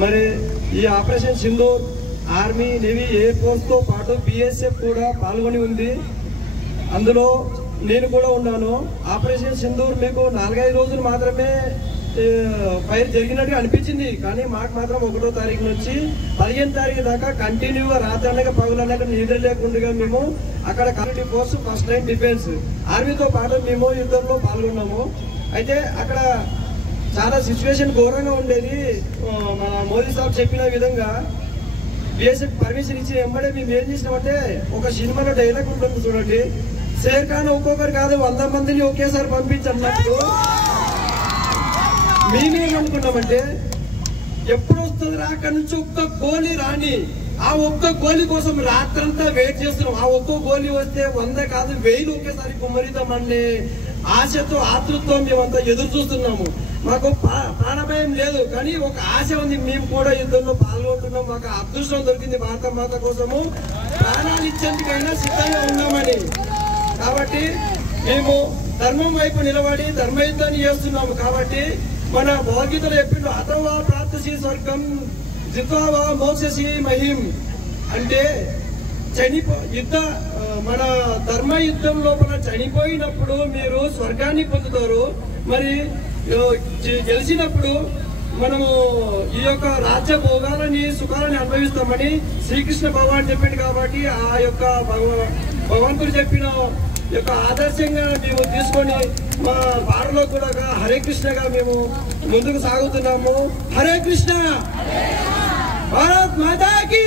మరి ఈ operation Sindoor army, navy, air force తో పాటు BSF కూడా పాల్గొని ఉంది. అందులో నేను కూడా ఉన్నాను. ఆపరేషన్ సింధూర్ మీకు 4-5 రోజులు మాత్రమే ఫైర్ జరిగినట్టుగా అనిపించింది. కానీ మాకు మాత్రం 1వ తారీఖు నుంచి 15వ తారీఖు దాకా కంటిన్యూగా రాత్రి అనగా పగులనగా నిద్ర లేకుండా మేము అక్కడ community force, first line defence, ఆర్మీతో పాటు మేము యుద్ధంలో పాల్గొన్నాము. అయితే అక్కడ చాలా సిచ్యువేషన్ ఘోరంగా ఉండేది. మన మోదీ సాబ్ చెప్పిన విధంగా BSF పర్మిషన్ ఇచ్చి వెంబడే మేము ఏం చేసినామంటే, ఒక సినిమాలో డైలాగ్ ఉంటుంది చూడండి, షేర్ ఖాన్ ఒక్కొక్కరు కాదు 100 మందిని ఒకేసారి పంపించన్నట్టు మేమేమనుకున్నామంటే, ఎప్పుడు వస్తుంది అక్కడి నుంచి ఒక్క గోలీ రాని, ఆ ఒక్క గోలీ కోసం రాత్రంతా వెయిట్ చేస్తున్నాం. ఆ ఒక్క గోలీ వస్తే 100 కాదు 1000 ఒకేసారి కుమ్మరిద్దామనే ఆశతో, ఆతృత్వం మేమంతా ఎదురు చూస్తున్నాము. మాకు ప్రాణభయం లేదు, కానీ ఒక ఆశ ఉంది. మేము కూడా యుద్ధంలో పాల్గొంటున్నాం. మాకు అదృష్టం దొరికింది భారత మాత కోసము ప్రాణాలు ఇచ్చేందుకైనా సిద్ధంగా ఉన్నామని. కాబట్టి మేము ధర్మం వైపు నిలబడి ధర్మయుద్ధాన్ని చేస్తున్నాము. కాబట్టి మన భగవద్గీతలో చెప్పిండు, అథవా ప్రాప్తసి స్వర్గం జిత్వా మోక్షసి మహిం అంటే మన ధర్మ యుద్ధం లోపల చనిపోయినప్పుడు మీరు స్వర్గాన్ని పొందుతారు. మరి గెలిచినప్పుడు మనము ఈ యొక్క రాజ్య భోగాలని, సుఖాలని అనుభవిస్తామని శ్రీకృష్ణ భగవాన్ చెప్పిండు. కాబట్టి ఆ యొక్క భగవంతుడు చెప్పిన యొక్క ఆదర్శంగా మేము తీసుకొని మా బాటలో కూడా హరే కృష్ణగా మేము ముందుకు సాగుతున్నాము. హరే కృష్ణ, భారత్ మాతాకి.